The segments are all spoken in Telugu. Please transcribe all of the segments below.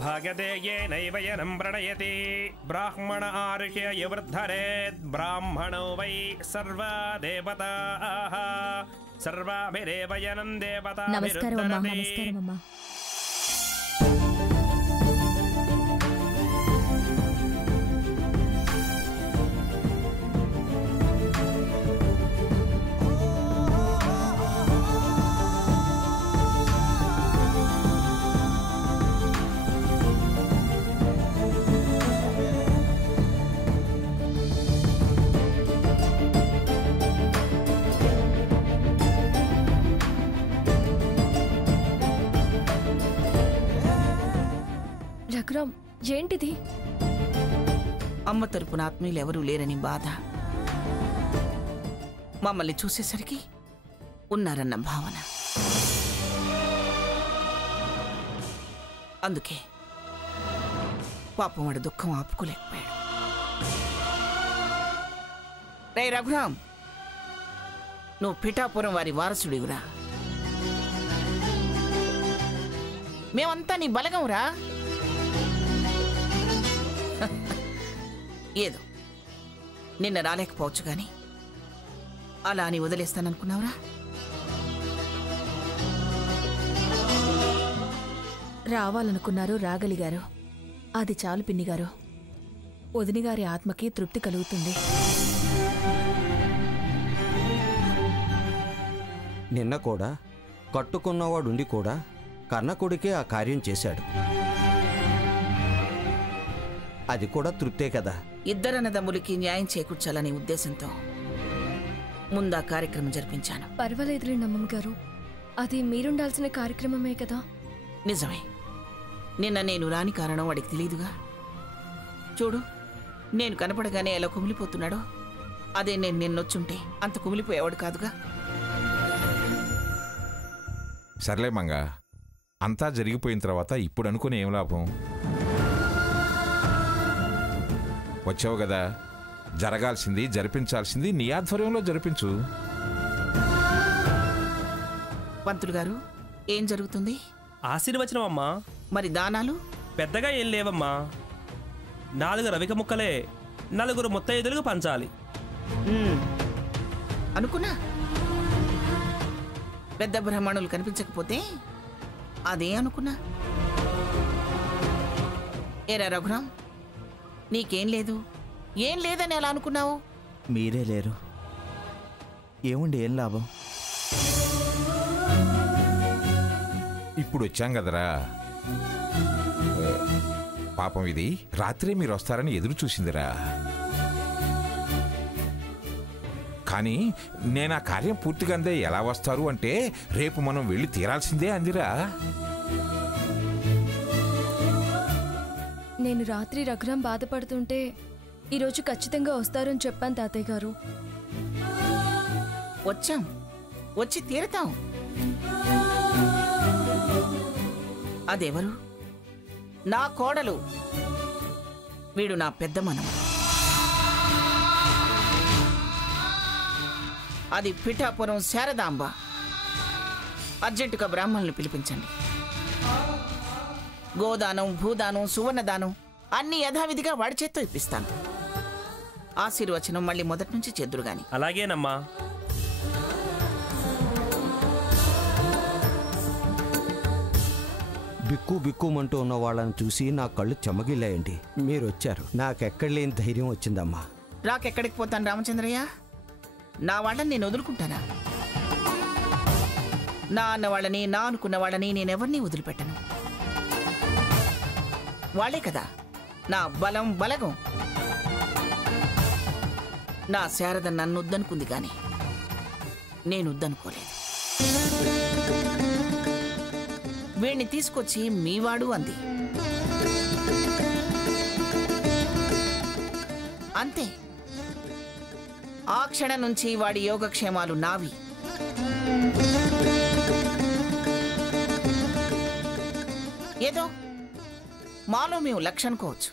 भागते येनैव यनं प्रणयति ब्राह्मण आरुह्य यवृद्धरेत् ब्राह्मणो वै सर्वा देवताः सर्वाभिरेव यनं देवताभिरुद्धरति ఏంటిది? అమ్మ తరపున ఆత్మీయులు ఎవరూ లేరని బాధ, మమ్మల్ని చూసేసరికి ఉన్నారన్న భావన. అందుకే పాపం వాడి దుఃఖం ఆపుకోలేకపోయాడు. రే రఘురాం, నువ్వు పిఠాపురం వారి వారసుడివిరా. మేమంతా నీ బలగంరా. ఏదో నిన్న రాలేకపోవచ్చు గాని అలా అని వదిలేస్తాననుకున్నావురా? రావాలనుకున్నారు, రాగలిగారు. అది చాలు పిన్నిగారు. వదినిగారి ఆత్మకి తృప్తి కలుగుతుంది. నిన్న కూడా కట్టుకున్నవాడుండి కూడా కన్నకొడుకే ఆ కార్యం చేశాడు. అది కూడా తృప్తే కదా. ఇద్దరన్నదమ్ములకి న్యాయం చేకూర్చాలనే ఉద్దేశంతో ముందా కార్యక్రమం జరిపించాను. పర్వాలేదులే నమ్మమ్మ గారు, అది మీరుండాల్సిన కార్యక్రమమే కదా. నిజమే. నిన్న నేను రాని కారణం వాడికి తెలియదుగా. చూడు, నేను కనపడగానే ఎలా కుమిలిపోతున్నాడో, అదే నేను నిన్నొచ్చుంటే అంత కుమిలిపోయేవాడు కాదుగా. సర్లే మంగ, అంతా జరిగిపోయిన తర్వాత ఇప్పుడు అనుకుని ఏం లాభం? వచ్చావు కదా, జరగాల్సింది జరిపించాల్సింది నీ ఆధ్వర్యంలో జరిపించు. పంతులు గారు, ఏం జరుగుతుంది? ఆశీర్వచనం అమ్మా. మరి దానాలు? పెద్దగా ఏం లేవమ్మా. 4 రవిక ముక్కలే 4 ముత్తైదులకు పంచాలి. అనుకున్నా. పెద్ద బ్రాహ్మణులు కనిపించకపోతే అదే అనుకున్నా. ఏరా రఘురాం, నీకేం లేదు, ఏం లేదని ఎలా అనుకున్నావు? మీరే లేరు, ఏముండి ఏం లాభం? ఇప్పుడు వచ్చాం కదరా. పాపం ఇది రాత్రే మీరు వస్తారని ఎదురు చూసిందిరా. కానీ నేను ఆ కార్యం పూర్తిగా అందే ఎలా వస్తారు అంటే రేపు మనం వెళ్ళి తీరాల్సిందే అందిరా. నేను రాత్రి రఘురాం బాధపడుతుంటే ఈరోజు ఖచ్చితంగా వస్తారని చెప్పాను తాతయ్య గారు. వచ్చాం, వచ్చి తీరతాం. అదెవరు? నా కోడలు. వీడు నా పెద్ద మనవడు. అది పిఠాపురం శారదాంబ. అర్జెంటుగా బ్రాహ్మణులు పిలిపించండి. గోదానం, భూదానం, సువర్ణదానం అన్ని యథావిధిగా వాడి చేత్తో ఇప్పిస్తాను. ఆశీర్వచనం మళ్ళీ మొదటి నుంచి చేద్దురు గాని. అలాగేనమ్మా. బిక్కు బిక్కుమంటూ ఉన్న వాళ్ళని చూసి నా కళ్ళు చెమగిల్లాయండి. మీరు వచ్చారు, నాకెక్కడ లేని ధైర్యం వచ్చిందమ్మా. రాకెక్కడికి పోతాను రామచంద్రయ్య? నా వాళ్ళని నేను వదులుకుంటానా? నా అన్న వాళ్ళని, నా అనుకున్న వాళ్ళని నేనెవరిని వదిలిపెట్టను. వాళ్లే కదా నా బలం, బలగం. నా శారద నన్ను వద్దనుకుంది గాని నేను వద్దనుకోలేదు. వీణ్ణి తీసుకొచ్చి మీవాడు అంది. అంతే. ఆ క్షణం నుంచి వాడి యోగక్షేమాలు నావి. ఏదో మాలో మేము లక్ష అనుకోవచ్చు,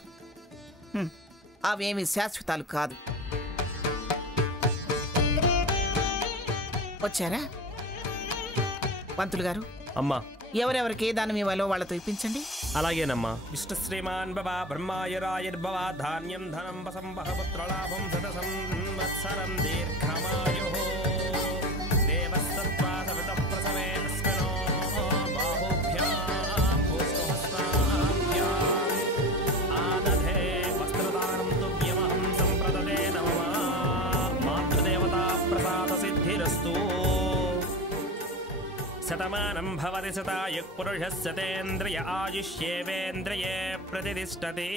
అవేమి శాశ్వతాలు కాదు. వచ్చారా పంతులు గారు? అమ్మా, ఎవరెవరికి ఏ దానం ఇవ్వాలో వాళ్ళతో ఇప్పించండి. అలాగేనమ్మా. విష్ణు శ్రీమాన్ భవ బ్రహ్మాయురాయుర్భవ ధాన్యం ధనం వసంబహ పుత్రలాభం శత సంవత్సరం దీర్ఘమాయు దేవస్తత్వా సవిత ప్రసవే తస్మినో బాహుభ్యాం భూస్వహస్తాభ్యాం ఆదధే వస్త్రదానం తుభ్యమహం సంప్రదదే నమః మాతృదేవతా ప్రసాద సిద్ధిరస్తు. శతమానం భవతి శతాయుః పురుషస్య తేంద్రియ ఆయుష్యేవేంద్రియే ప్రతిష్టతి.